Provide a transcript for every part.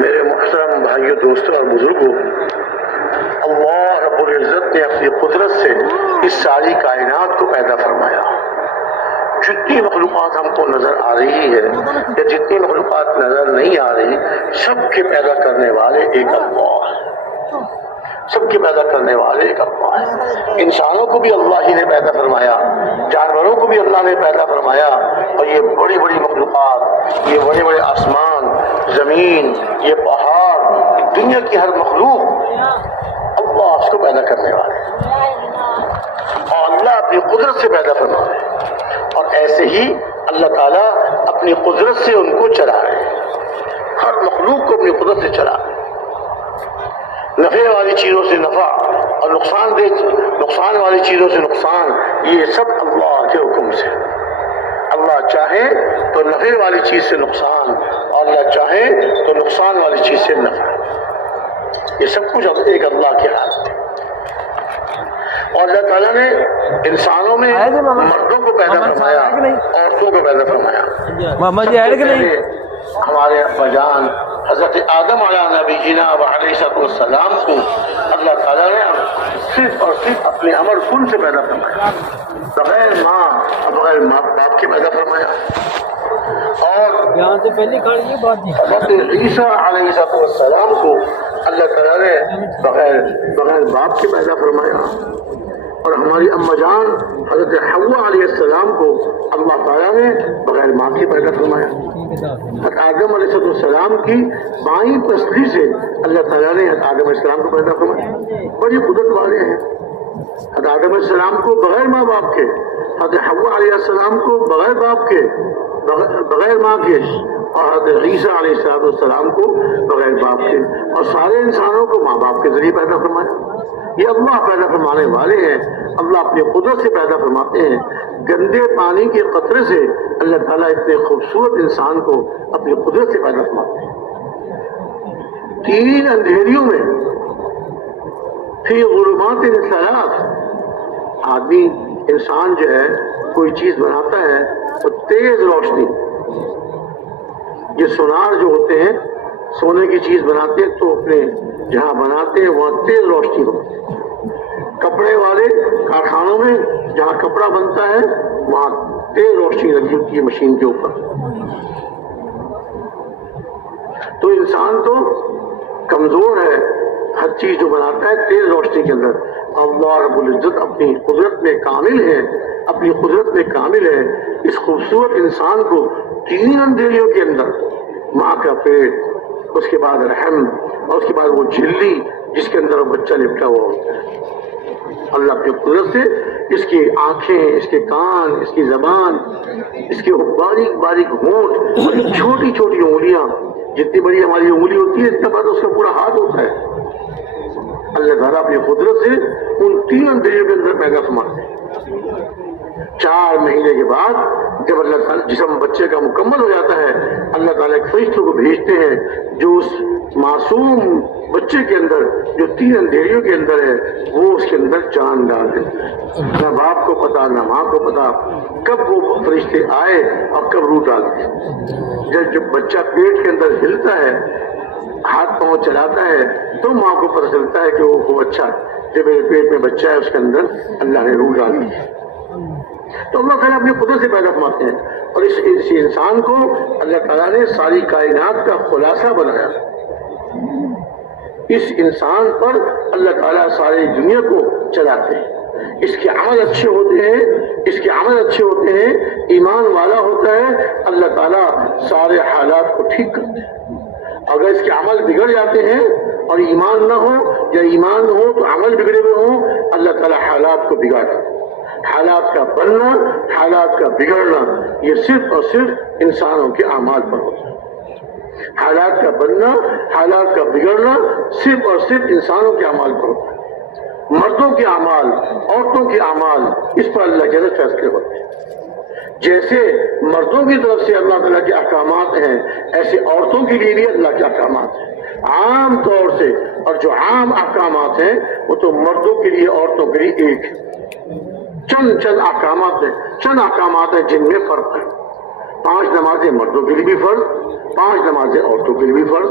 میرے محترم بھائیوں، دوستوں اور بزرگوں، اللہ رب العزت نے اپنی قدرت سے اس ساری کائنات کو پیدا فرمایا۔ جتنی مخلوقات ہم کو نظر آ رہی ہے یا جتنی مخلوقات نظر نہیں آ رہی، سب کے پیدا کرنے والے ایک اللہ ہے۔ سب کے پیدا کرنے والے ایک اللہ ہے۔ انسانوں کو بھی اللہ ہی نے پیدا فرمایا، جانوروں کو بھی اللہ نے پیدا فرمایا، اور یہ بڑی بڑی مخلوقات، یہ بڑے بڑے آسمان، زمین، یہ پہاڑ، دنیا کی ہر مخلوق اللہ اس کو پیدا کرنے والے، اور اللہ اپنی قدرت سے پیدا فرما رہے ہیں، اور ایسے ہی اللہ تعالیٰ اپنی قدرت سے ان کو چلا رہے ہیں۔ ہر مخلوق کو اپنی قدرت سے چلا رہے ہیں، نفع والی چیزوں سے نفع اور نقصان والی چیزوں سے نقصان، یہ سب اللہ کے حکم سے۔ اللہ چاہے تو نفع والی چیز سے نقصان، اور اللہ چاہے تو نقصان والی چیز سے نفع، یہ سب کچھ ایک اللہ کے ہاتھ ہے۔ اور اللہ تعالیٰ نے انسانوں میں مردوں کو پیدا فرمایا، عورتوں کو پیدا فرمایا۔ ہمارے ابا جان حضرت آدم علیہ نبینا و علیہ السلام کو اللہ تعالیٰ نے صرف اور صرف اپنے امر کن سے پیدا فرمایا، بغیر ماں اور بغیر ماں باپ کے پیدا فرمایا۔ اور یہاں سے پہلے کھڑی بات نہیں، حضرت عیسیٰ علیہ السلام کو اللہ تعالیٰ نے بغیر باپ کے پیدا فرمایا، اور ہماری اما جان حضرت حوا علیہ السلام کو اللہ تعالیٰ نے بغیر ماں کے پیدا فرمایا۔ حضرت آدم علیہ السلام کی بائیں پسلی سے اللہ تعالیٰ نے حضرت آدم علیہ السلام کو پیدا فرمایا۔ بڑی قدرت والے ہیں۔ حضرت آدم علیہ السلام کو بغیر ماں باپ کے، حضرت حوا علیہ السلام کو بغیر باپ کے، بغیر ماں کے، اور حضرت عیسیٰ علیہ السلام کو بغیر باپ کے، اور سارے انسانوں کو ماں باپ کے ذریعے پیدا فرمایا۔ یہ اللہ پیدا فرمانے والے ہیں، اللہ اپنی قدرت سے پیدا فرماتے ہیں۔ گندے پانی کے قطرے سے اللہ تعالیٰ اتنے خوبصورت انسان کو اپنی قدرت سے پیدا فرماتے ہیں۔ 3 اندھیریوں میں فی ظلمات ثلاث، آدمی انسان جو ہے کوئی چیز بناتا ہے تو تیز روشنی، یہ سونار جو ہوتے ہیں سونے کی چیز بناتے ہیں تو اپنے جہاں بناتے ہیں وہاں تیز روشنی ہوتی ہے۔ کپڑے والے کارخانوں میں جہاں کپڑا بنتا ہے وہاں تیز روشنی لگی ہوتی ہے مشین کے اوپر۔ تو انسان تو کمزور ہے، ہر چیز جو بناتا ہے تیز روشنی کے اندر۔ اللہ رب العزت اپنی قدرت میں کامل ہے، اپنی قدرت میں کامل ہے۔ اس خوبصورت انسان کو 3 اندھیریوں کے اندر، ماں کا پیٹ، اس کے بعد رحم، اور اس کے بعد وہ جھلی جس کے اندر وہ بچہ لپٹا ہوا ہوتا ہے، اللہ کی قدرت سے اس کی آنکھیں، اس کے کان، اس کی زبان، اس کے باریک باریک ہونٹ، اور چھوٹی چھوٹی انگلیاں، جتنی بڑی ہماری انگلی ہوتی ہے اتنا بڑا اس کا پورا ہاتھ ہوتا ہے۔ اللہ تعالیٰ اپنی قدرت سے ان 3 اندھیریوں کے اندر پیدا فرماتے ہیں۔ 4 مہینے کے بعد جب اللہ تعالیٰ جسم بچے کا مکمل ہو جاتا ہے، اللہ تعالیٰ ایک فرشتوں کو بھیجتے ہیں جو اس معصوم بچے کے اندر جو 3 اندھیریوں کے اندر ہے وہ اس کے اندر جان ڈال دیتے ہیں۔ نہ باپ کو پتا نہ ماں کو پتا کب وہ فرشتے آئے اور کب روح ڈالتے ہیں۔ جب بچہ پیٹ کے اندر ہلتا ہے، ہاتھ پاؤں چلاتا ہے، تو ماں کو پتہ چلتا ہے کہ وہ اچھا جو میرے پیٹ میں بچہ ہے اس کے اندر اللہ نے روح ڈال دی ہے۔ تو اللہ تعالیٰ اپنی قدرت سے پیدا فرماتے ہیں، اور اس انسان کو اللہ تعالیٰ نے ساری کائنات کا خلاصہ بنایا۔ اس انسان پر اللہ تعالیٰ ساری دنیا کو چلاتے ہیں۔ اس کے عمل اچھے ہوتے ہیں، ایمان والا ہوتا ہے، اللہ تعالیٰ سارے حالات کو ٹھیک کرتے ہیں۔ اگر اس کے عمل بگڑ جاتے ہیں اور ایمان نہ ہو یا ایمان ہو تو عمل بگڑے ہوئے ہوں، اللہ تعالیٰ حالات کو بگاڑتا ہے۔ حالات کا بننا، حالات کا بگڑنا، یہ صرف اور صرف انسانوں کے اعمال پر ہوتا ہے۔ حالات کا بننا، حالات کا بگڑنا صرف اور صرف انسانوں کے اعمال پر ہوتا ہے۔ مردوں کے اعمال، عورتوں کے اعمال، اس پر اللہ کے فیصلے ہوتے ہیں۔ جیسے مردوں کی طرف سے اللہ تعالیٰ کے احکامات ہیں، ایسے عورتوں کے لیے بھی اللہ کے احکامات ہیں عام طور سے، اور جو عام احکامات ہیں وہ تو مردوں کے لیے عورتوں کے لیے ایک ہے۔ چند احکامات ہیں جن میں فرق ہے۔ 5 نمازیں مردوں کے لیے بھی فرض، 5 نمازیں عورتوں کے لیے بھی فرض،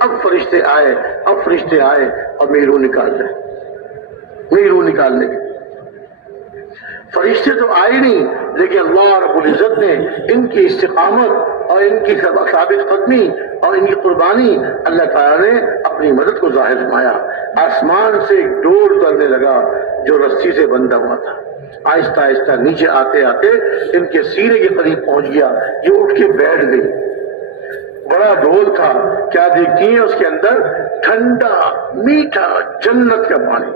اب فرشتے آئے اور میری روح نکال لے، میری روح نکال لے۔ فرشتے تو آئے نہیں، لیکن اللہ رب العزت نے ان کی استقامت اور ان کی ثابت قدمی اور ان کی قربانی، اللہ تعالیٰ نے اپنی مدد کو ظاہر فرمایا۔ آسمان سے ایک ڈور اترنے لگا جو رسی سے بندھا ہوا تھا، آہستہ آہستہ نیچے آتے آتے ان کے سینے کے قریب پہنچ گیا، یہ اٹھ کے بیٹھ گئی۔ بڑا ڈھول تھا، کیا دیکھتی ہیں اس کے اندر؟ ٹھنڈا میٹھا جنت کا پانی،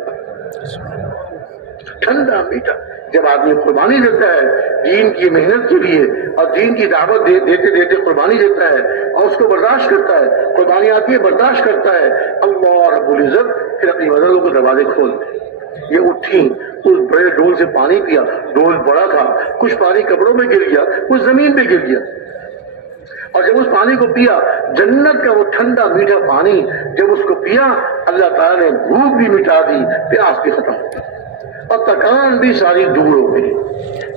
ٹھنڈا میٹھا۔ جب آدمی قربانی دیتا ہے دین کی محنت کے لیے اور دین کی دعوت دیتے دیتے قربانی دیتا ہے اور اس کو برداشت کرتا ہے، قربانی آتی ہے برداشت کرتا ہے، اللہ رب العزت پھر اپنی مددوں کو دروازے کھولتے۔ یہ اٹھی، اس بڑے ڈول سے پانی پیا، ڈول بڑا تھا، کچھ پانی کپڑوں میں گر گیا، کچھ زمین پہ گر گیا، اور جب اس پانی کو پیا، جنت کا وہ ٹھنڈا میٹھا پانی جب اس کو پیا، اللہ تعالیٰ نے بھوک بھی مٹا دی، پیاس بھی ختم اور تکان بھی ساری دور ہو گئی۔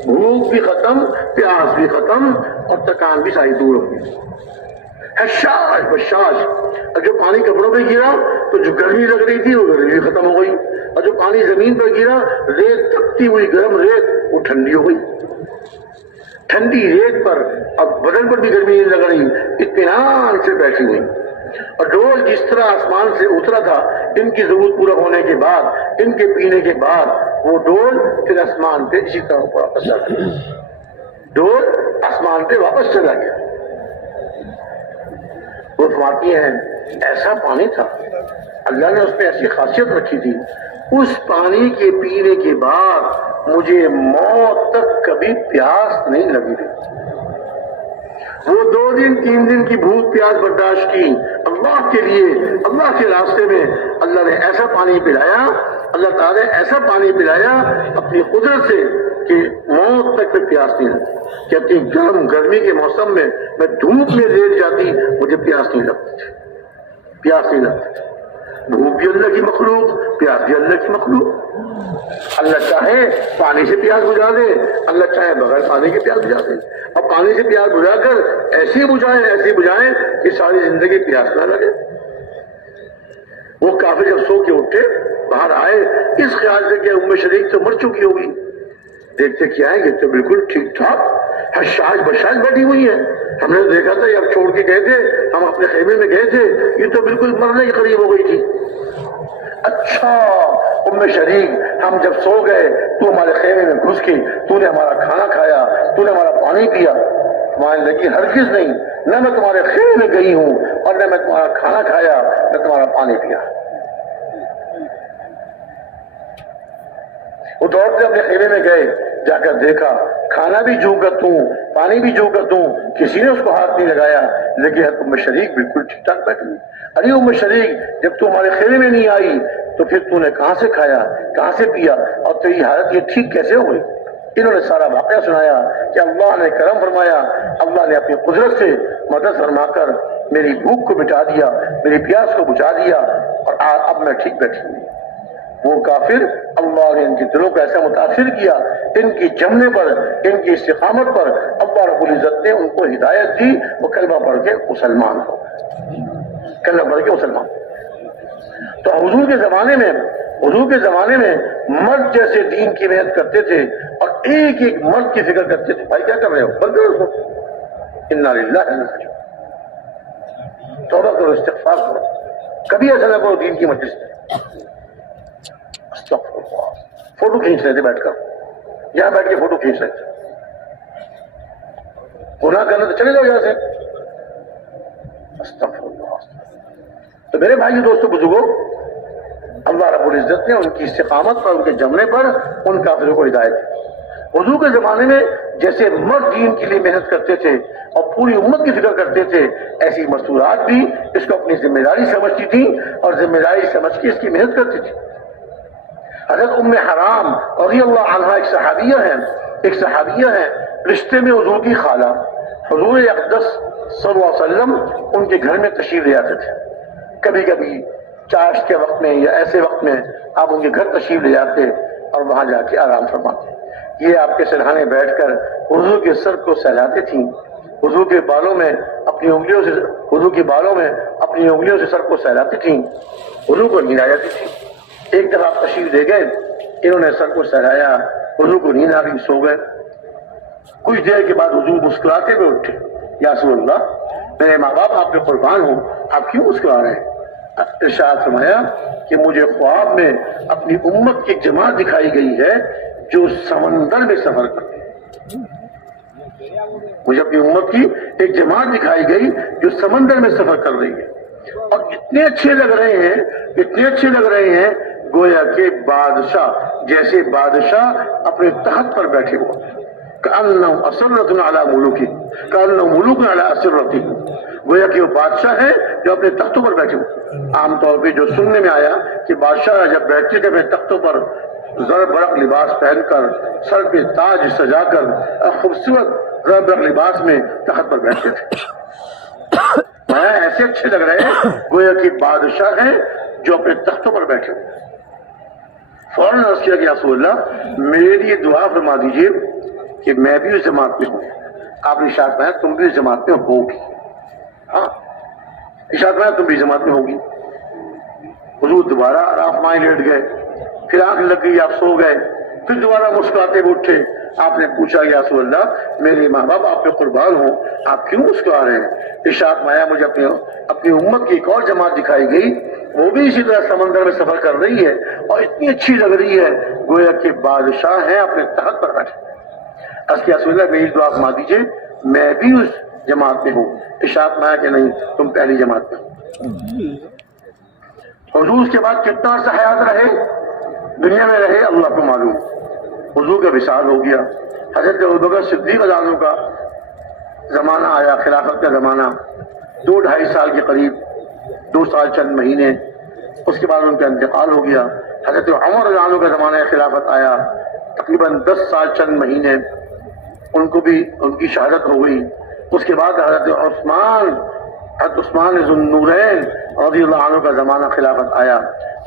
بھوک بھی ختم، پیاس بھی ختم اور تکان بھی ساری دور ہو گئی۔ حشاش بشاش، اور جو پانی کپڑوں پہ گرا تو جو گرمی لگ رہی تھی وہ گرمی بھی ختم ہو گئی، اور جو پانی زمین پر گرا، ریت تپتی ہوئی گرم ریت، وہ ٹھنڈی ہو گئی۔ ٹھنڈی ریت پر اب بدن پر بھی گرمی نہیں لگ رہی، اطمینان سے بیٹھی ہوئی۔ اور ڈول جس طرح آسمان سے اترا تھا، ان کی ضرورت پورا ہونے کے بعد، ان کے پینے کے بعد، وہ ڈول پھر آسمان پہ اسی طرح واپس چلا گیا، ڈول آسمان پہ واپس چلا گیا۔ وہ فرماتی ہیں ایسا پانی تھا، اللہ نے اس میں ایسی خاصیت رکھی تھی، اس پانی کے پینے کے بعد مجھے موت تک کبھی پیاس نہیں لگی تھی۔ وہ 2 دن 3 دن کی بھوک پیاس برداشت کی اللہ کے لیے، اللہ کے راستے میں۔ اللہ نے ایسا پانی پلایا، اللہ تعالیٰ نے ایسا پانی پلایا اپنی قدرت سے کہ موت تک میں پیاس نہیں لگتی۔ کہتی گرمی کے موسم میں میں دھوپ میں لیٹ جاتی، مجھے پیاس نہیں لگتی تھی، پیاس نہیں لگتی تھی۔ بھوک بھی اللہ کی مخلوق، پیاس بھی اللہ کی مخلوق۔ اللہ چاہے پانی سے پیاس بجھا دے، اللہ چاہے بغیر پانی کے پیاس بجھا دے، اور پانی سے پیاس بجھا کر ایسی بجھائیں کہ ساری زندگی پیاس نہ لگے۔ وہ کافر جب سو کے اٹھے باہر آئے اس خیال سے کہ ام شریک تو مر چکی ہوگی، دیکھتے کیا ہے، یہ تو بالکل ٹھیک ٹھاک حشاش بشاش بیٹھی ہوئی ہے، ہم نے دیکھا تھا اب چھوڑ کے گئے تھے، ہم اپنے خیمے میں گئے تھے، یہ تو بالکل مرنے کے قریب ہو گئی تھی۔ اچھا ام شریک، ہم جب سو گئے تو ہمارے خیمے میں گھس کے تو نے ہمارا کھانا کھایا، تو نے ہمارا پانی پیا؟ ہمارے لگی ہرگز نہیں، نہ میں تمہارے خیمے میں گئی ہوں اور نہ میں تمہارا کھانا کھایا، نہ تمہارا پانی پیا۔ وہ دوڑتے اپنے خیمے میں گئے، جا کر دیکھا کھانا بھی جو کر دوں، پانی بھی جو کر دوں، کسی نے اس کو ہاتھ نہیں لگایا، لیکن ام شریک بالکل ٹھیک ٹھاک بیٹھی ہوئی۔ ارے ام شریک، جب تو ہمارے خیمے میں نہیں آئی تو پھر تو نے کہاں سے کھایا، کہاں سے پیا، اور تیری حالت یہ ٹھیک کیسے ہو گئی؟ انہوں نے سارا واقعہ سنایا کہ اللہ نے کرم فرمایا، اللہ نے اپنی قدرت سے مدد فرما کر میری بھوک کو مٹا دیا، میری پیاس کو بجھا دیا، اور اب میں ٹھیک بیٹھی ہوئی۔ وہ کافر، اللہ نے ان کے دلوں کو ایسا متاثر کیا، ان کی جمنے پر، ان کی استقامت پر اللہ رب العزت نے ان کو ہدایت دی، وہ کلمہ پڑھ کے مسلمان ہو گئے، کلمہ پڑھ کے مسلمان۔ تو حضور کے زمانے میں مرد جیسے دین کی محنت کرتے تھے اور ایک ایک مرد کی فکر کرتے تھے، بھائی کیا کر رہے ہو، بند کرو اس کو، انا للہ و انا الیہ راجعون، توبہ کرو، استغفار کرو، کبھی ایسا نہ کرو دین کی مجلس میں فوٹو کھینچ رہے تھے بیٹھ کر، یہاں بیٹھ کے فوٹو کھینچ رہے تھے، گناہ کرنا تو چلے جاؤ یہاں سے، استغفر اللہ۔ تو میرے بھائی دوستو بزرگوں، اللہ رب العزت نے ان کی استقامت پر، ان کے جمنے پر ان کافروں کو ہدایت دی۔ حضور کے زمانے میں جیسے مرد دین کے لیے محنت کرتے تھے اور پوری امت کی فکر کرتے تھے، ایسی مستورات بھی اس کو اپنی ذمہ داری سمجھتی تھی اور ذمہ داری سمجھ کے اس کی محنت کرتی تھی۔ حضرت ام حرام رضی اللہ عنہا ایک صحابیہ ہیں، رشتے میں حضور کی خالہ، حضور اقدس صلی اللہ علیہ وسلم ان کے گھر میں تشریف لے آتے تھے، کبھی کبھی چاشت کے وقت میں یا ایسے وقت میں آپ ان کے گھر تشریف لے جاتے اور وہاں جا کے آرام فرماتے۔ یہ آپ کے سرہانے بیٹھ کر حضور کے سر کو سہلاتے تھیں، وضو کے بالوں میں اپنی انگلیوں سے سر کو سہلاتی تھیں، وضو کو نیند آ جاتی تھی۔ ایک دفعہ آپ تشریف لے گئے، انہوں نے سر کو سہلایا، وضو کو نیند آ گئی، سو گئے۔ کچھ دیر کے بعد حضور مسکراتے ہوئے اٹھے، یا رسول اللہ میرے ماں باپ آپ پہ قربان ہوں، آپ کیوں مسکرا رہے ہیں؟ ارشاد فرمایا کہ مجھے خواب میں اپنی امت کی ایک جماعت دکھائی گئی ہے جو سمندر میں سفر کرتی ہے۔ مجھے اپنی امت کی ایک جماعت دکھائی گئی جو سمندر میں سفر کر رہی ہے، اور اتنے اچھے لگ رہے ہیں گویا کہ بادشاہ، جیسے بادشاہ اپنے تخت پر بیٹھے ہوئے، کأنہم اسرۃ علی ملوک، کأنہم ملوک علی اسرۃ، گویا کہ وہ بادشاہ ہے جو اپنے تختوں پر بیٹھے ہوئے۔ عام طور پہ جو سننے میں آیا کہ بادشاہ جب بیٹھتے تھے اپنے تختوں پر زر برق لباس پہن کر، سر پہ تاج سجا کر، خوبصورت زر برق لباس میں تخت پر بیٹھتے تھے، ایسے اچھے لگ رہے ہیں گویا کہ بادشاہ ہیں جو اپنے تختوں پر بیٹھے ہوئے۔ فوراً عرض کیا کہ یا رسول اللہ میرے لیے دعا فرما دیجیے کہ میں بھی اس جماعت میں ہوں۔ آپ نے ارشاد فرمایا تم بھی اس جماعت میں ہوگی، ہاں ارشاد فرمایا تم بھی اس جماعت میں ہوگی۔ حضور دوبارہ آپ مائیں لیٹ گئے، پھر آنکھ لگ گئی، آپ سو گئے، پھر دوبارہ مسکراتے ہوئے اٹھے۔ آپ نے پوچھا یا رسول اللہ میرے ماں باپ آپ پہ قربان ہوں، آپ کیوں مسکرا رہے ہیں؟ ارشاد فرمایا مجھے اپنی امت کی ایک اور جماعت دکھائی گئی، وہ بھی اسی طرح سمندر میں سفر کر رہی ہے اور اتنی اچھی لگ رہی ہے گویا کہ بادشاہ ہیں اپنے تخت پر بیٹھے۔ یا رسول اللہ میری دعا فرما دیجیے میں بھی اس جماعت میں ہوں۔ ارشاد فرمایا کہ نہیں تم پہلی جماعت میں ہو۔ حضور اس کے بعد کتنا عرصہ حیات رہے، دنیا میں رہے، اللہ کو معلوم۔ حضور کا وصال ہو گیا۔ حضرت ابوبکر صدیق رضی اللہ عنہ کا زمانہ آیا، خلافت کا زمانہ، 2-2.5 سال کے قریب، 2 سال چند مہینے، اس کے بعد ان کا انتقال ہو گیا۔ حضرت عمر رضی اللہ عنہ کا زمانہ خلافت آیا، تقریباً 10 سال چند مہینے، ان کو بھی ان کی شہادت ہو گئی۔ اس کے بعد حضرت عثمان ذو النورین رضی اللہ عنہ کا زمانہ خلافت آیا۔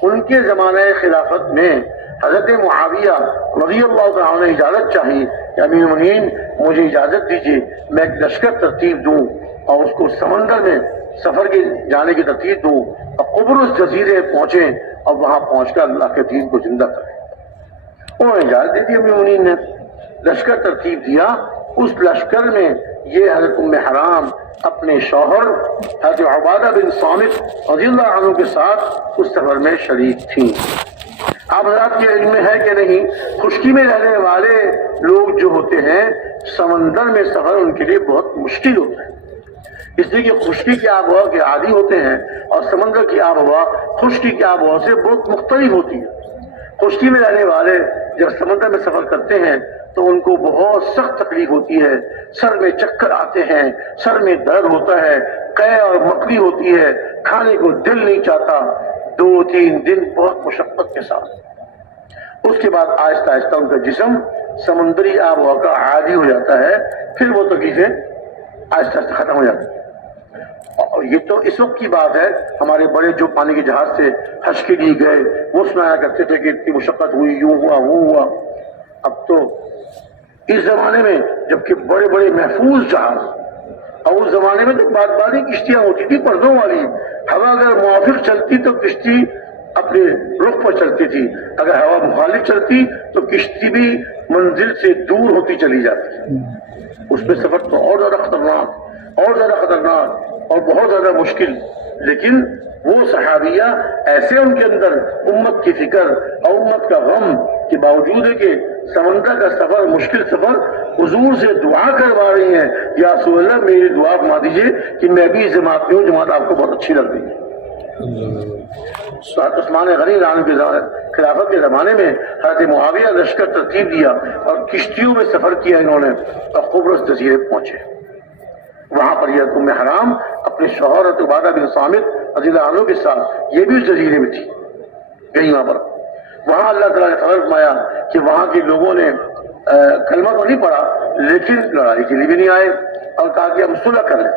ان کے زمانہ خلافت میں حضرت معاویہ رضی اللہ عنہ نے اجازت چاہی کہ امیر المومنین مجھے اجازت دیجیے میں ایک لشکر ترتیب دوں اور اس کو سمندر میں سفر کے جانے کی ترتیب دوں اور قبرص جزیرے پہنچیں اور وہاں پہنچ کر اللہ کے دین کو زندہ کریں۔ انہوں نے اجازت دی تھی، امیر المومنین نے لشکر ترتیب دیا۔ اس لشکر میں یہ حضرت ام حرام اپنے شوہر حضرت عبادہ بن صامت رضی اللہ عنہ کے ساتھ اس سفر میں شریک تھیں۔ آپ حضرات کے علم میں ہے کہ نہیں، خشکی میں رہنے والے لوگ جو ہوتے ہیں سمندر میں سفر ان کے لیے بہت مشکل ہوتا ہے، اس لیے کہ خشکی کی آب و ہوا کے عادی ہوتے ہیں اور سمندر کی آب و ہوا خشکی کی آب و ہوا سے بہت مختلف ہوتی ہے۔ خشکی میں رہنے والے جب سمندر میں سفر کرتے ہیں تو ان کو بہت سخت تکلیف ہوتی ہے، سر میں چکر آتے ہیں، سر میں درد ہوتا ہے، قے اور مکڑی ہوتی ہے، کھانے کو دل نہیں چاہتا، 2-3 دن بہت مشقت کے ساتھ۔ اس کے بعد آہستہ آہستہ ان کا جسم سمندری آب و ہوا کا عادی ہو جاتا ہے، پھر وہ تکلیفیں آہستہ آہستہ ختم ہو جاتی ہیں۔ اور یہ تو اس وقت کی بات ہے، ہمارے بڑے جو پانی کے جہاز سے حج کے لیے گئے وہ سنایا کرتے تھے کہ اتنی مشقت ہوئی، یوں ہوا وہ ہوا۔ اب تو اس زمانے میں جبکہ بڑے بڑے محفوظ جہاز، اور اس زمانے میں تو بادی کشتیاں ہوتی تھی پردوں والی، ہوا اگر موافق چلتی تو کشتی اپنے رخ پر چلتی تھی، اگر ہوا مخالف چلتی تو کشتی بھی منزل سے دور ہوتی چلی جاتی۔ اس میں سفر تو اور زیادہ خطرناک اور بہت زیادہ مشکل، لیکن وہ صحابیہ ایسے ان کے اندر امت کی فکر اور امت کا غم کے باوجود ہے کہ سمندر کا سفر مشکل سفر حضور سے دعا کروا رہی ہیں، یا رسول اللہ میری دعا فرما دیجیے کہ میں بھی اس جماعت میں ہوں، جماعت آپ کو بہت اچھی لگ رہی ہے۔ عثمان غنی رضی اللہ عنہ کے خلافت کے زمانے میں حضرت معاویہ لشکر ترتیب دیا اور کشتیوں میں سفر کیا انہوں نے اور قبرص جزیرے پہنچے۔ وہاں پر یہ ام حرام اپنے شوہر حضرت عبادہ بن صامت رضی اللہ عنہ کے ساتھ یہ بھی اس جزیرے میں تھی، گئی وہاں پر۔ وہاں اللہ تعالیٰ نے خبر فرمایا کہ وہاں کے لوگوں نے کلمہ تو نہیں پڑھا لیکن لڑائی کے لیے بھی نہیں آئے اور کہا کہ ہم صلح کر لیں۔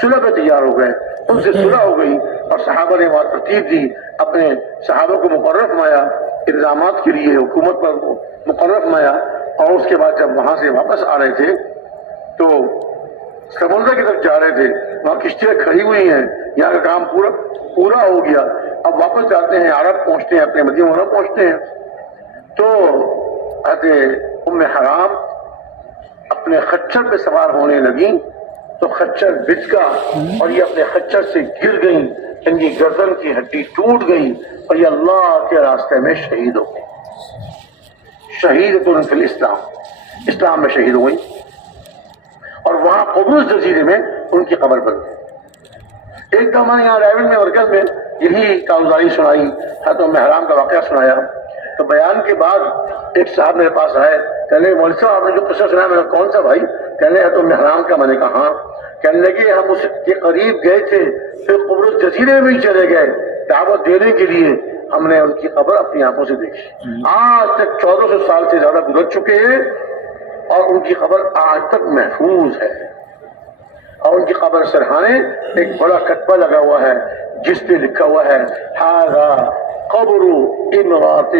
صلح پہ تیار ہو گئے، ان سے صلح ہو گئی اور صحابہ نے وہاں ترتیب دی، اپنے صحابہ کو مقرر فرمایا انتظامات کے لیے، حکومت پر مقرر فرمایا۔ اور اس کے بعد جب وہاں سے واپس آ رہے تھے تو سمندر کی طرف جا رہے تھے، وہاں کشتیاں کھڑی ہوئی ہیں، یہاں کا کام پورا ہو گیا، اب واپس جاتے ہیں، عرب پہنچتے ہیں، اپنے مدینہ منورہ پہنچتے ہیں، تو حضرت ام حرام اپنے خچر پہ سوار ہونے لگیں تو خچر بچ گیا اور یہ اپنے خچر سے گر گئیں، ان کی گردن کی ہڈی ٹوٹ گئی اور یہ اللہ کے راستے میں شہید ہو گئی، شہیدۃ فی الاسلام، اسلام میں شہید ہو گئی، اور وہاں قبرص جزیرے میں ان کی قبر بن گئی۔ ایک دم یہاں رائیول میں مرکز میں یہی کارگزاری سنائی، حضرت ام حرام کا واقعہ سنایا، تو بیان کے بعد ایک صاحب میرے پاس آئے، کہنے مولوی صاحب آپ نے جو قصہ سنایا، میں نے کون سا بھائی؟ کہنے حضرت ام حرام کا۔ میں نے کہا ہاں۔ کہنے لگے ہم اس کے قریب گئے تھے، پھر قبرص جزیرے میں ہی چلے گئے دعوت دینے کے لیے، ہم نے ان کی قبر اپنی آنکھوں سے دیکھی، آج تک 1400 سال سے زیادہ گزر چکے ہیں اور ان کی قبر آج تک محفوظ ہے، اور ان کی قبر سرہانے ایک بڑا کتبہ لگا ہوا ہے جس پہ لکھا ہوا ہے ھذا قبر امرأۃ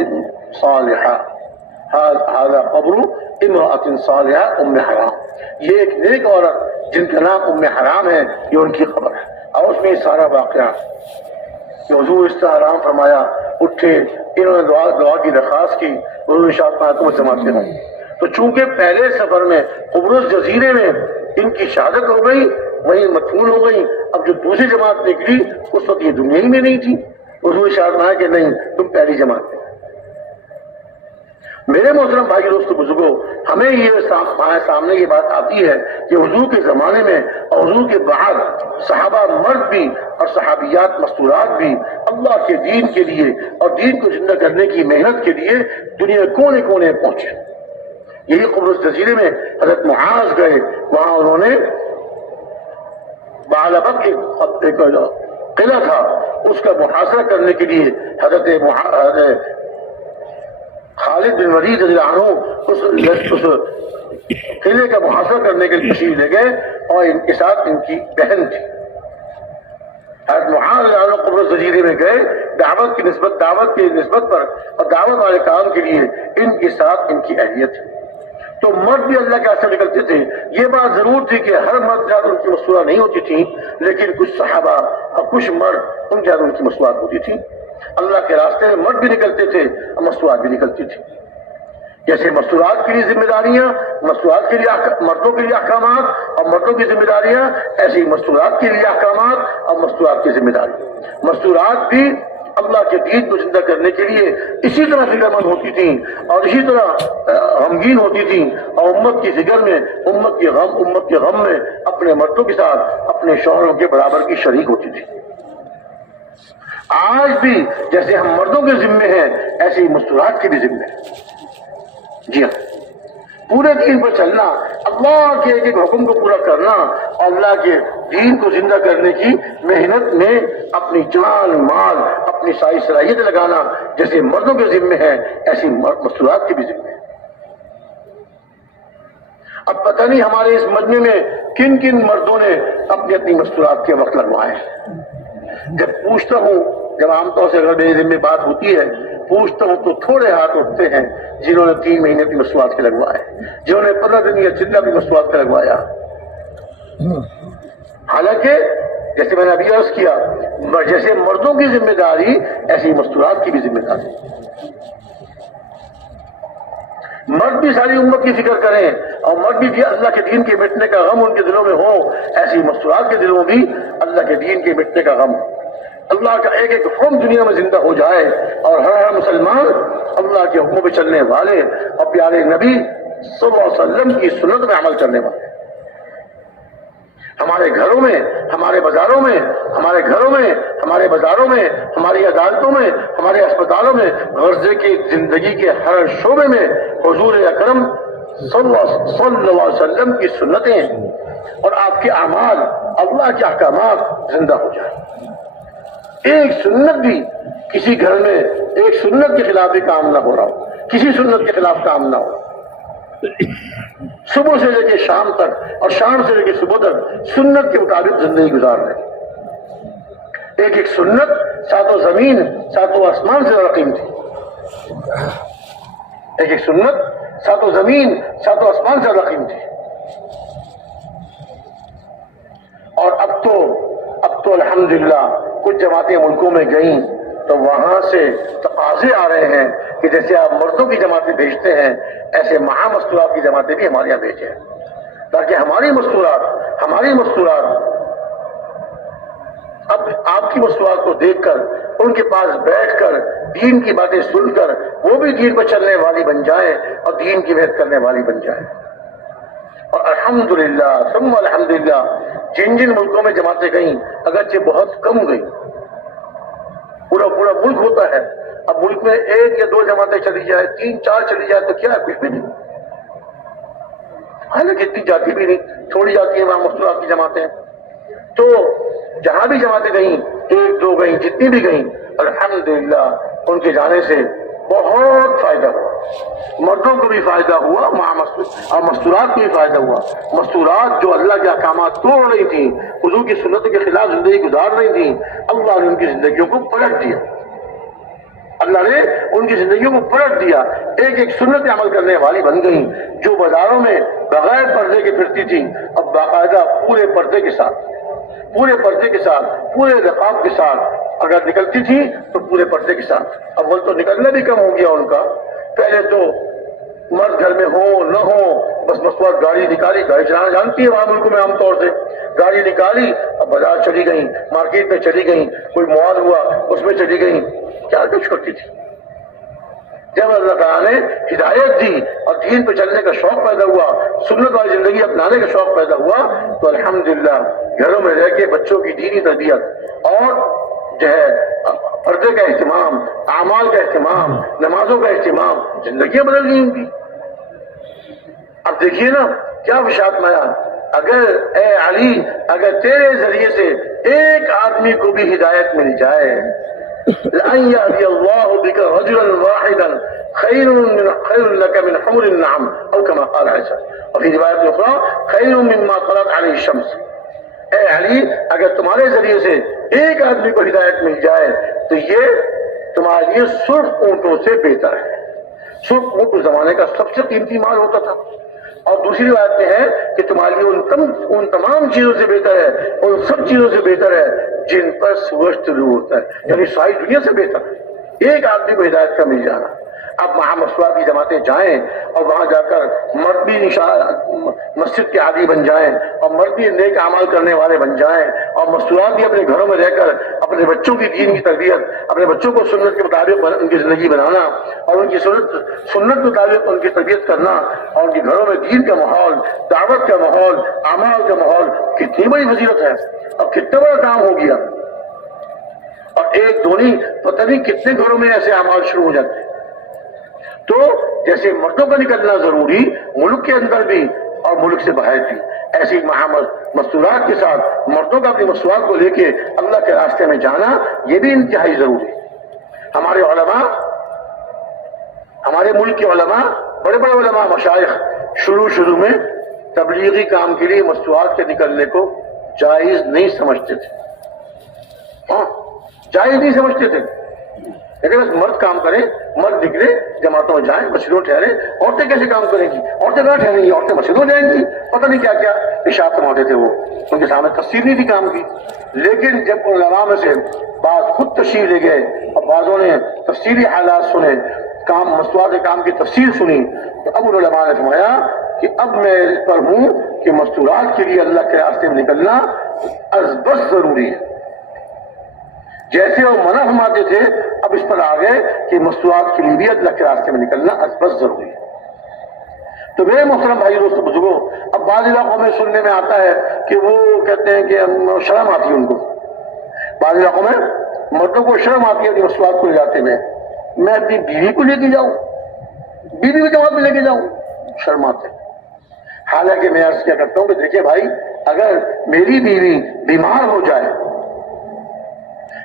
صالحہ، ھذا قبر امرأۃ صالحہ ام حرام، یہ ایک نیک عورت جن کا نام ام حرام ہے، یہ ان کی قبر ہے۔ اور اس میں سارا واقعہ کہ حضور اس طرح آرام فرمایا، اٹھے، انہوں نے دعا کی درخواست کی، حضور ارشاد فرمایا تم جماعت میں ہوں۔ تو چونکہ پہلے سفر میں قبرص جزیرے میں ان کی شہادت ہو گئی، وہیں مدفون ہو گئی، اب جو دوسری جماعت نکلی اس وقت یہ دنیا ہی میں نہیں تھی، حضور ارشاد فرمایا کہ نہیں تم پہلی جماعت میں۔ میرے محترم بھائی دوستو بزرگوں، ہمیں یہ ہمارے سامنے یہ بات آتی ہے کہ حضور کے زمانے میں اور حضور کے بعد صحابہ مرد بھی اور صحابیات مستورات بھی اللہ کے دین کے لیے اور دین کو زندہ کرنے کی محنت کے لیے دنیا کونے کونے پہنچے۔ یہی قبرص جزیرے میں حضرت معاذ گئے، وہاں انہوں نے بعلبک ایک قلعہ تھا، اس کا محاصرہ کرنے کے لیے حضرت خالد بن ولید رضی اللہ عنہ اس قلعے کا محاصرہ کرنے کے لیے تشریف لے گئے، اور ان کے ساتھ ان کی بہن تھی۔ حضرت معاذ رضی اللہ عنہ قبرص جزیرے میں گئے دعوت کی نسبت پر اور دعوت والے کام کے لیے، ان کے ساتھ ان کی اہلیت تھی۔ تو مرد بھی اللہ کے راستے نکلتے تھے، یہ بات ضرور تھی کہ ہر مرد زیادہ ان کی مصروعات نہیں ہوتی تھی، لیکن کچھ صحابہ اور کچھ مرد ان زیادہ ان کی مصروعات ہوتی تھی۔ اللہ کے راستے میں مرد بھی نکلتے تھے اور مصروعات بھی نکلتی تھی۔ جیسے مستورات کے لیے ذمہ داریاں، مستورات کے لیے مردوں کے لیے احکامات اور مردوں کی ذمہ داریاں، ایسے ہی مستورات کے لیے احکامات اور مستورات کی ذمہ داریاں۔ مستورات بھی اللہ کے دین کو زندہ کرنے کے لیے اسی طرح فکر مند ہوتی تھیں اور اسی طرح غمگین ہوتی تھیں، اور امت کی فکر میں، امت کے غم میں اپنے مردوں کے ساتھ اپنے شوہروں کے برابر کی شریک ہوتی تھی۔ آج بھی جیسے ہم مردوں کے ذمے ہیں، ایسے ہی مستورات کے بھی ذمے ہیں۔ جی ہاں، پورے دین پر چلنا، اللہ کے ایک ایک حکم کو پورا کرنا اور اللہ کے دین کو زندہ کرنے کی محنت میں اپنی جان مال، اپنی ساری صلاحیت لگانا جیسے مردوں کے ذمے ہے، ایسی مستورات کے بھی ذمے ہے۔ اب پتہ نہیں ہمارے اس مجمع میں کن کن مردوں نے اپنی اپنی مستورات کے وقت لگوائے ہیں۔ جب پوچھتا ہوں، جب عام طور سے اگر میرے ذمہ بات ہوتی ہے، پوچھتا ہوں تو تھوڑے ہاتھ اٹھتے ہیں جنہوں نے 3 مہینے کی مصروعات کے لگوائے، جنہوں نے 15 دن یا چلہ کی مصروعات کا لگوایا۔ حالانکہ جیسے میں نے ابھی عرض کیا، جیسے مردوں کی ذمہ داری ایسی مستورات کی بھی ذمہ داری۔ مرد بھی ساری امت کی فکر کریں اور مرد بھی اللہ کے دین کے مٹنے کا غم ان کے دلوں میں ہو، ایسی مستورات کے دلوں میں بھی اللہ کے دین کے مٹنے کا غم، اللہ کا ایک ایک حکم دنیا میں زندہ ہو جائے اور ہر مسلمان اللہ کے حکموں پہ چلنے والے اور پیارے نبی صلی اللہ علیہ وسلم کی سنت میں عمل کرنے والے۔ ہمارے گھروں میں، ہمارے بازاروں میں، ہماری عدالتوں میں، ہمارے اسپتالوں میں، غرضے کی زندگی کے ہر شعبے میں حضور اکرم صلی اللہ علیہ وسلم کی سنتیں اور آپ کے اعمال، اللہ کے احکامات زندہ ہو جائیں۔ ایک سنت بھی کسی گھر میں ایک سنت کے خلاف بھی کام نہ ہو رہا ہو، کسی سنت کے خلاف کام نہ ہو۔ صبح سے لے کے شام تک اور شام سے لے کے صبح تک سنت کے مطابق زندگی گزار رہے۔ ایک ایک سنت ساتوں زمین ساتوں آسمان سے زیادہ قیمتی، ایک ایک سنت ساتوں زمین ساتوں آسمان سے زیادہ قیمتی۔ اور اب تو الحمدللہ کچھ جماعتیں ملکوں میں گئیں تو وہاں سے تقاضے آ رہے ہیں کہ جیسے آپ مردوں کی جماعتیں بھیجتے ہیں ایسے مہا مستورات کی جماعتیں بھی ہمارے یہاں بھیجیں، تاکہ ہماری مستورات اب آپ کی مستورات کو دیکھ کر ان کے پاس بیٹھ کر دین کی باتیں سن کر وہ بھی دین پر چلنے والی بن جائیں اور دین کی محنت کرنے والی بن جائیں۔ اور الحمدللہ ثم الحمدللہ جن ملکوں میں جماعتیں گئیں، اگرچہ بہت کم گئیں، پورا ملک ہوتا ہے، اب ملک میں 1 یا 2 جماعتیں چلی جائے، 3 4 چلی جائے تو کیا ہے، کچھ بھی نہیں، حالانکہ اتنی جاتی بھی نہیں، تھوڑی جاتی ہیں وہاں مستورات کی جماعتیں۔ تو جہاں بھی جماعتیں گئیں، 1 2 گئیں، جتنی بھی گئیں، الحمدللہ ان کے جانے سے بہت فائدہ ہوا، مردوں کو بھی فائدہ ہوا اور مستورات کو بھی فائدہ ہوا۔ مستورات جو اللہ کے احکامات توڑ رہی تھیں، حضور کی سنت کے خلاف زندگی گزار رہی تھیں، اللہ نے ان کی زندگیوں کو پلٹ دیا، اللہ نے ان کی زندگیوں کو پلٹ دیا، ایک سنت عمل کرنے والی بن گئیں۔ جو بازاروں میں بغیر پردے کے پھرتی تھیں، اب باقاعدہ پورے پردے کے ساتھ، پورے رقاب کے ساتھ اگر نکلتی تھی تو پورے پردے کے ساتھ۔ اول تو نکلنا بھی کم ہو گیا ان کا، پہلے تو مرد گھر میں ہو نہ ہو بس مسواک گاڑی نکالی، گاڑی چلانا جانتی ہے وہاں ملکوں میں عام طور سے، گاڑی نکالی اب بازار چلی گئیں، مارکیٹ میں چلی گئیں، کوئی مواد ہوا اس میں چلی گئیں، کیا کچھ کرتی تھی۔ جب اللہ تعالیٰ نے ہدایت دی اور دین پہ چلنے کا شوق پیدا ہوا، سنت والی زندگی اپنانے کا شوق پیدا ہوا، تو الحمدللہ گھروں میں رہ کے بچوں کی دینی تربیت اور جو ہے پردے کا اہتمام، اعمال کا اہتمام، نمازوں کا اہتمام، زندگیاں بدل گئی ان کی۔ اب دیکھیے نا کیا وشات مایا، اگر اے علی اگر تیرے ذریعے سے ایک آدمی کو بھی ہدایت مل جائے، لَأَن يَهْدِيَ اللَّهُ بِكَ رَجُلًا وَاحِدًا خَيْرٌ لَكَ مِنْ حُمُرِ النَّعَمِ أو كما قال عیسیٰ، اور فی روایت اخرى خَيْرٌ مِمَّا طَلَعَتْ عَلَيْهِ الشَّمْسُ۔ اے علی اگر تمہارے ذریعے سے ایک آدمی کو ہدایت مل جائے تو یہ تمہارے لیے سرخ اونٹوں سے بہتر ہے۔ سرخ اونٹ اس زمانے کا سب سے قیمتی مال ہوتا تھا، اور دوسری بات یہ ہے کہ تمہارے لیے ان تمام چیزوں سے بہتر ہے، ان سب چیزوں سے بہتر ہے جن پر سورج طلوع ہوتا ہے، یعنی ساری دنیا سے بہتر ہے ایک آدمی کو ہدایت کا مل جانا۔ اب وہاں مسواک کی جماعتیں جائیں اور وہاں جا کر مرد بھی مسجد کے عادی بن جائیں اور مرد بھی نیک اعمال کرنے والے بن جائیں، اور مستورات بھی اپنے گھروں میں رہ کر اپنے بچوں کی دین کی تربیت، اپنے بچوں کو سنت کے مطابق ان کی زندگی بنانا اور ان کی سنت کے مطابق ان کی تربیت کرنا، اور ان کے گھروں میں دین کا ماحول، دعوت کا ماحول، اعمال کا ماحول، کتنی بڑی فضیلت ہے اور کتنا بڑا کام ہو گیا۔ اور ایک دو نہیں، پتہ نہیں کتنے گھروں میں ایسے اعمال شروع ہو جاتے ہیں۔ تو جیسے مردوں کا نکلنا ضروری ملک کے اندر بھی اور ملک سے باہر بھی، ایسی مستورات کے ساتھ مردوں کا اپنی مستورات کو لے کے اللہ کے راستے میں جانا یہ بھی انتہائی ضروری ہے۔ ہمارے علماء، ہمارے ملک کے علماء، بڑے بڑے علماء مشائخ شروع میں تبلیغی کام کے لیے مستورات کے نکلنے کو جائز نہیں سمجھتے تھے، جائز نہیں سمجھتے تھے، لیکن بس مرد کام کریں، مرد نکلے، جماعتوں میں جائیں، مسجدوں ٹھہرے، عورتیں کیسے کام کریں گی، عورتیں کہاں ٹھہریں گی، عورتیں مسجدوں جائیں گی، پتہ نہیں کیا کیا اشاعت فرماتے تھے وہ، ان کے سامنے تفسیر نہیں تھی کام کی۔ لیکن جب علماء میں سے بعض خود تشریف لے گئے اور بعضوں نے تفصیلی حالات سنے، مستورات کام کی تفسیر سنی، تو اب ان علماء نے فرمایا کہ اب میں اس پر ہوں کہ مستورات کے لیے اللہ کے راستے میں نکلنا از بس ضروری ہے۔ جیسے وہ منع فرماتے تھے اب اس پر آ گئے کہ مستورات کے لیے بھی اللہ کے راستے میں نکلنا از بس ضروری ہے۔ تو میرے محترم بھائی دوستو بزرگوں، اب بعض علاقوں میں سننے میں آتا ہے کہ وہ کہتے ہیں کہ شرم آتی ہے ان کو، بعض علاقوں میں مردوں کو شرم آتی ہے اپنی مستورات کو لے جاتے ہوئے، میں اپنی بیوی کو لے کے جاؤں، بیوی کو جماعت میں لے کے جاؤں، شرم آتے ہیں۔ حالانکہ میں عرض کیا کرتا ہوں کہ دیکھیں بھائی، اگر میری بیوی بیمار ہو جائے،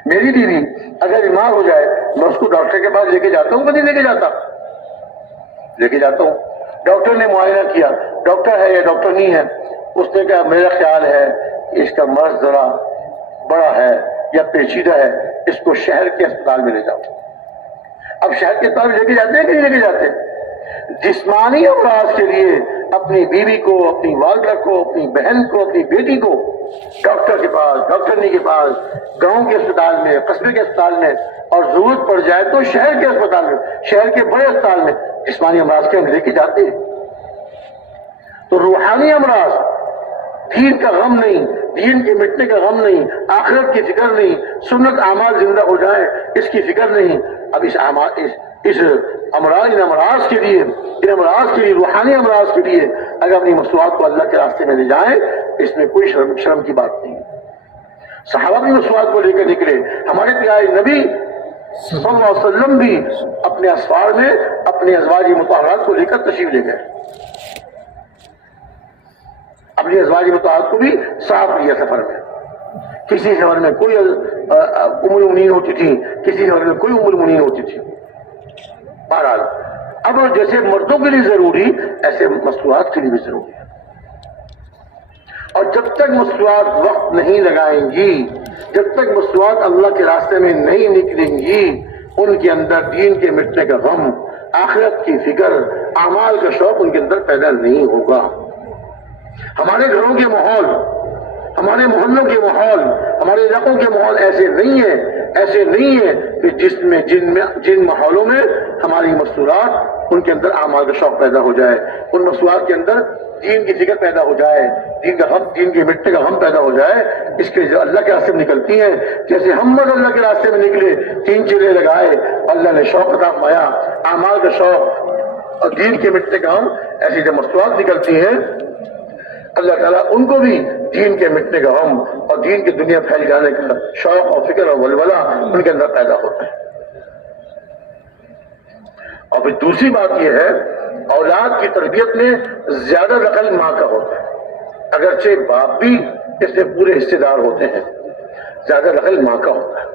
میری بیوی اگر بیمار ہو جائے، میں اس کو ڈاکٹر کے پاس لے کے جاتا ہوں، کبھی لے کے جاتا، لے کے جاتا ہوں، ڈاکٹر نے معائنہ کیا، ڈاکٹر ہے یا ڈاکٹر نہیں ہے، اس نے کہا میرا خیال ہے اس کا مرض ذرا بڑا ہے یا پیچیدہ ہے، اس کو شہر کے اسپتال میں لے جاؤ۔ اب شہر کے اسپتال لے کے جاتے ہیں کہ نہیں لے کے جاتے؟ جسمانی امراض کے لیے اپنی بیوی کو، اپنی والدہ کو، اپنی بہن کو، اپنی بیٹی کو ڈاکٹر کے پاس، ڈاکٹرنی کے پاس، گاؤں کے اسپتال میں، قصبے کے اسپتال میں، اور ضرورت پڑ جائے تو شہر کے اسپتال میں، شہر کے بڑے اسپتال میں جسمانی امراض کے ہم لے کے جاتے ہیں۔ تو روحانی امراض، دین کا غم نہیں، دین کے مٹنے کا غم نہیں، آخرت کی فکر نہیں، سنت اعمال زندہ ہو جائیں اس کی فکر نہیں۔ اب اس امراض کے لیے، روحانی امراض کے لیے اگر اپنی مصنوعات کو اللہ کے راستے میں لے جائیں، اس میں کوئی شرم کی بات نہیں۔ صحابہ بھی مصنوعات کو لے کر نکلے، ہمارے پیارے نبی صلی اللہ علیہ وسلم بھی اپنے اسفار میں اپنے ازواج مطہرات کو لے کر تشریف لے گئے، اپنی ازواج مطہرات کو بھی ساتھ لیا سفر میں۔ کسی سفر میں کوئی ام المؤمنین ہوتی تھی، کسی سفر میں کوئی ام المؤمنین ہوتی تھی۔ بہرحال اب جیسے مردوں کے لیے ضروری، ایسے مصنوعات کے لیے بھی ضروری ہے۔ اور جب تک مصنوعات وقت نہیں لگائیں گی، جب تک مصنوعات اللہ کے راستے میں نہیں نکلیں گی، ان کے اندر دین کے مٹنے کا غم، آخرت کی فکر، اعمال کا شوق ان کے اندر پیدا نہیں ہوگا۔ ہمارے گھروں کے ماحول، ہمارے محلوں کے ماحول، ہمارے علاقوں کے ماحول ایسے نہیں ہیں کہ جن ماحولوں میں ہماری مستورات ان کے اندر اعمال کا شوق پیدا ہو جائے، ان مستورات کے اندر دین کی فکر پیدا ہو جائے، دین کا غم، دین کے مٹنے کا غم پیدا ہو جائے۔ اس کے لیے جو اللہ کے راستے میں نکلتی ہیں، جیسے ہم اللہ کے راستے میں نکلے، 3 چلے لگائے، اللہ نے شوق عطا فرمایا، اعمال کا شوق اور دین کے مٹنے کا غم، ایسی جب مستورات نکلتی ہیں اللہ تعالیٰ ان کو بھی دین کے مٹنے کا غم اور دین کی دنیا پھیل جانے کا شوق اور فکر اور ولولہ ان کے اندر پیدا ہوتا ہے۔ اور پھر دوسری بات یہ ہے، اولاد کی تربیت میں زیادہ دخل ماں کا ہوتا ہے، اگرچہ باپ بھی اس میں پورے حصے دار ہوتے ہیں، زیادہ دخل ماں کا ہوتا ہے۔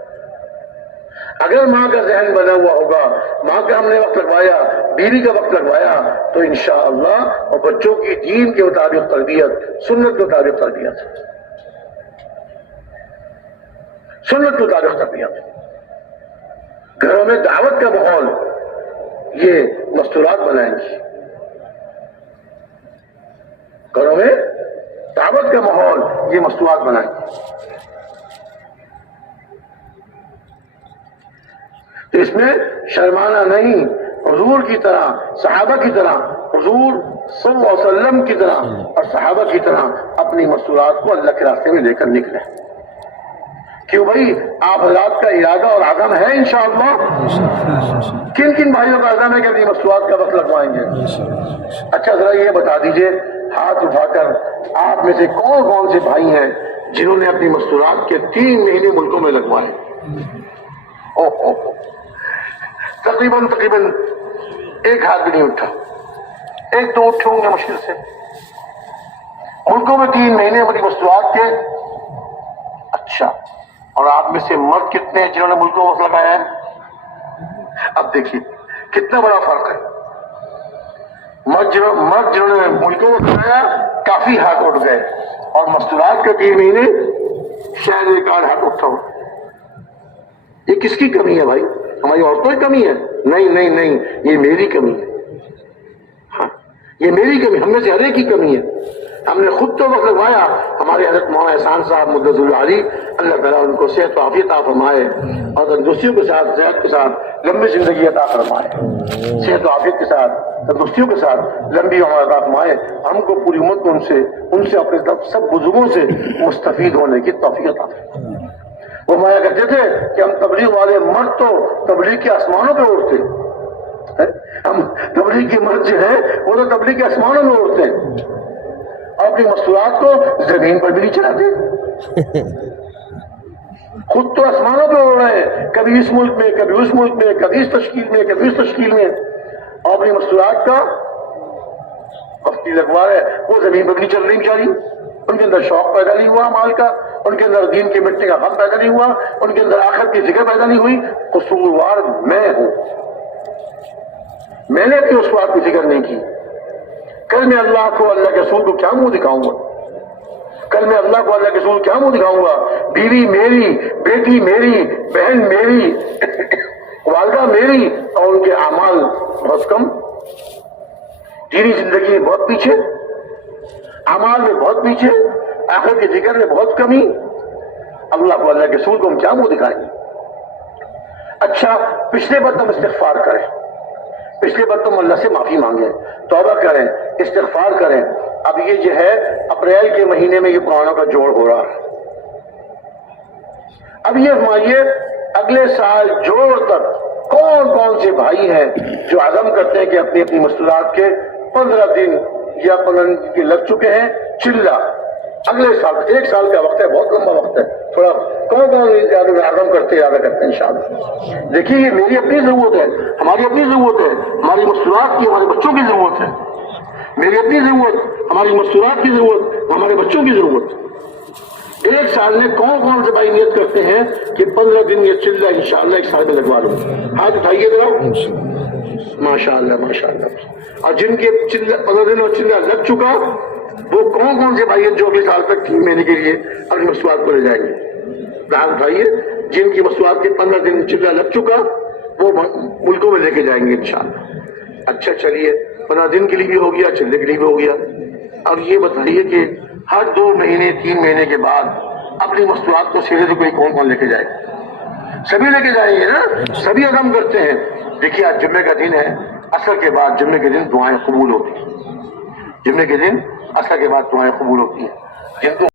اگر ماں کا ذہن بنا ہوا ہوگا، ماں کا ہم نے وقت لگوایا، بیوی کا وقت لگوایا، تو انشاءاللہ اور بچوں کی دین کے مطابق تربیت، سنت کے مطابق تربیت، سنت کے مطابق تربیت، گھروں میں دعوت کا ماحول یہ مستورات بنائیں گی، گھروں میں دعوت کا ماحول یہ مستورات بنائیں گی۔ تو اس میں شرمانا نہیں، حضور کی طرح، صحابہ کی طرح، حضور صلی اللہ علیہ وسلم کی طرح اور صحابہ کی طرح اپنی مستورات کو اللہ کے راستے میں لے کر نکلے۔ کیوں بھائی، آپ حضرات کا ارادہ اور عزم ہے انشاءاللہ؟ کن کن بھائیوں کا عزم ہے کہ اپنی مستورات کا وقت لگوائیں گے؟ اچھا ذرا یہ بتا دیجئے ہاتھ اٹھا کر، آپ میں سے کون کون سے بھائی ہیں جنہوں نے اپنی مستورات کے 3 مہینے ملکوں میں لگوائے؟ تقریباً ایک ہاتھ بھی نہیں اٹھا، 1-2 اٹھے ہوں گے مشکل سے۔ ملکوں میں 3 مہینے اپنی مستورات کے۔ اچھا، اور آپ میں سے مرد کتنے ہیں جنہوں نے ملکوں وقت لگایا ہے؟ اب دیکھیے کتنا بڑا فرق ہے۔ مرد جنہوں نے ملکوں وقت لگایا کافی ہاتھ اٹھ گئے، اور مستورات کے 3 مہینے شاید 1 آدھ ہاتھ اٹھا ہو۔ یہ کس کی کمی ہے بھائی؟ ہماری عورتوں کی کمی ہے؟ نہیں، یہ میری کمی ہے۔ ہاں، یہ میری کمی، ہم میں سے ہر ایک کی کمی ہے۔ ہم نے خود تو وقت لگوایا، ہمارے حضرت مولانا احسان صاحب مدد العالی، اللہ تعالیٰ ان کو صحت و عافیت عطا فرمائے اور تندرستیوں کے ساتھ، صحت کے ساتھ لمبی زندگی عطا فرمائے، صحت و عافیت کے ساتھ، تندرستیوں کے ساتھ لمبی عمر عطا فرمائے۔ ہم کو پوری امت کو ان سے اپنے سب بزرگوں سے مستفید ہونے کی توفیق عطا فرمائے۔ وہ مایا کرتے تھے کہ ہم تبلیغ والے مرد تو تبلیغ کے آسمانوں پہ اڑتے، ہم تبلیغ کے مرد جو ہیں وہ تو تبلیغ کے آسمانوں میں اڑتے ہیں، اور اپنی مستورات کو زمین پر بھی نہیں چڑھاتے، خود تو آسمانوں پہ اڑ رہے ہیں، کبھی اس ملک میں، کبھی اس ملک میں، کبھی اس تشکیل میں، کبھی اس تشکیل میں، اور اپنی مستورات کا وقت لگوا رہے ہیں، وہ زمین پر بھی نہیں چل رہی بیچاری، ان کے اندر شوق پیدا نہیں ہوا مال کا، ان کے اندر دین کے مٹنے کا غم پیدا نہیں ہوا، ان کے اندر آخرت کی فکر پیدا نہیں ہوئی۔ قصوروار میں ہوں، میں نے اپنی اس بات کی فکر نہیں کی۔ کل میں اللہ کو، اللہ کے رسول کو کیا منہ دکھاؤں گا؟ کل میں اللہ کو، اللہ کے رسول کیا منہ دکھاؤں گا؟ بیوی میری، بیٹی میری، بہن میری، والدہ میری، اور ان کے اعمال بہت کم۔ دینی زندگی میں بہت پیچھے، اعمال میں بہت پیچھے، آخر کے ذکر میں بہت کمی، اللہ کو اللہ کے رسول کو ہم کیا منہ دکھائیں گے؟ اچھا پچھلے وقت ہم استغفار کریں، پچھلے وقت ہم اللہ سے معافی مانگیں، توبہ کریں، استغفار کریں۔ اب یہ جو ہے اپریل کے مہینے میں یہ قرآنوں کا جوڑ ہو رہا ہے۔ اب یہ فرمائیے اگلے سال جوڑ تک کون کون سے بھائی ہیں جو عزم کرتے ہیں کہ اپنی اپنی مستورات کے 15 دن یا 15 دن کے لگ چکے ہیں چلہ اگلے سال، 1 سال کا وقت ہے، بہت لمبا وقت ہے، تھوڑا کون کون عزم کرتے ارادہ کرتے ہیں انشاءاللہ۔ دیکھیے یہ میری اپنی ضرورت ہے، ہماری اپنی ضرورت ہے، ہماری مستورات کی، ہمارے بچوں کی ضرورت ہے، میری اپنی ضرورت، ہماری مستورات کی ضرورت، ہمارے بچوں کی ضرورت۔ 1 سال میں کون کون سے بھائی نیت کرتے ہیں کہ 15 دن یہ چلہ انشاءاللہ 1 سال میں لگوا لوں؟ ہاتھ اٹھائیے ذرا، ماشاءاللہ ماشاءاللہ۔ اور جن کے 15 دن اور چلہ لگ چکا وہ کون کون سے بھائی ہیں جو اگلے سال تک 3 مہینے کے لیے اپنی مصنوعات کو لے جائیں گے؟ ہاتھ اٹھائیے، جن کی مصنوعات کے 15 دن چلہ لگ چکا وہ ملکوں میں لے کے جائیں گے انشاءاللہ۔ اچھا چلیے 15 دن کے لیے بھی ہو گیا، چلے کے لیے بھی ہو گیا۔ اب یہ بتائیے کہ ہر 2 مہینے 3 مہینے کے بعد اپنی مصنوعات کو سیرے سے کوئی کون کون لے کے جائے؟ سبھی لے کے جائیں گے نا، سبھی عزم کرتے ہیں۔ دیکھیے آج جمعے کا دن ہے، عصر کے بعد جمعے کے دن دعائیں قبول ہوتی ہیں، جمعے کے دن عصر کے بعد دعائیں قبول ہوتی ہیں۔ جن کو